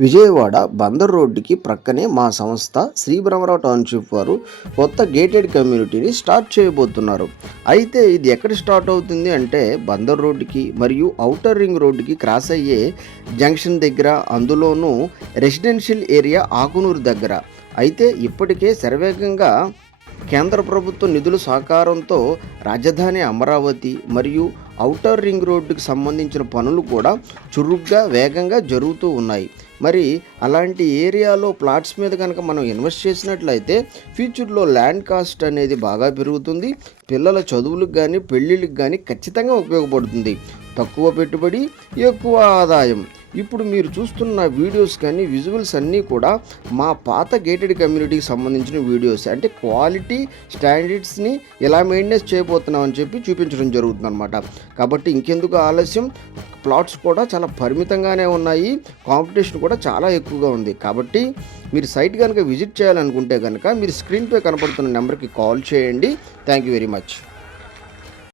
విజయవాడ బందర్ రోడ్డుకి ప్రక్కనే మా సంస్థ శ్రీభ్రమరావు టౌన్షిప్ వారు కొత్త గేటెడ్ కమ్యూనిటీని స్టార్ట్ చేయబోతున్నారు. అయితే ఇది ఎక్కడ స్టార్ట్ అవుతుంది అంటే బందర్ రోడ్డుకి మరియు ఔటర్ రింగ్ రోడ్డుకి క్రాస్ అయ్యే జంక్షన్ దగ్గర అందులోనూ రెసిడెన్షియల్ ఏరియా ఆకునూరు దగ్గర. అయితే ఇప్పటికే శరవేగంగా కేంద్ర ప్రభుత్వ నిధుల సహకారంతో రాజధాని అమరావతి మరియు ఔటర్ రింగ్ రోడ్డుకి సంబంధించిన పనులు కూడా చురుగ్గా వేగంగా జరుగుతూ ఉన్నాయి. మరి అలాంటి ఏరియాలో ప్లాట్స్ మీద కనుక మనం ఇన్వెస్ట్ చేసినట్లయితే ఫ్యూచర్లో ల్యాండ్ కాస్ట్ అనేది బాగా పెరుగుతుంది పిల్లల చదువులకు కానీ పెళ్ళిళ్ళకి కానీ ఖచ్చితంగా ఉపయోగపడుతుంది. తక్కువ పెట్టుబడి ఎక్కువ ఆదాయం. ఇప్పుడు మీరు చూస్తున్న వీడియోస్ కానీ విజువల్స్ అన్నీ కూడా మా పాత గేటెడ్ కమ్యూనిటీకి సంబంధించిన వీడియోస్. అంటే క్వాలిటీ స్టాండర్డ్స్ని ఎలా మెయింటెనెన్స్ చేయబోతున్నాం అని చెప్పి చూపించడం జరుగుతుంది అనమాట కాబట్టి ఇంకెందుకు ఆలస్యం? ప్లాట్స్ కూడా చాలా పరిమితంగానే ఉన్నాయి. కాంపిటీషన్ కూడా చాలా ఎక్కువగా ఉంది. కాబట్టి మీరు సైట్ కనుక విజిట్ చేయాలనుకుంటే కనుక మీరు స్క్రీన్పై కనపడుతున్న నెంబర్కి కాల్ చేయండి. Thank you very much.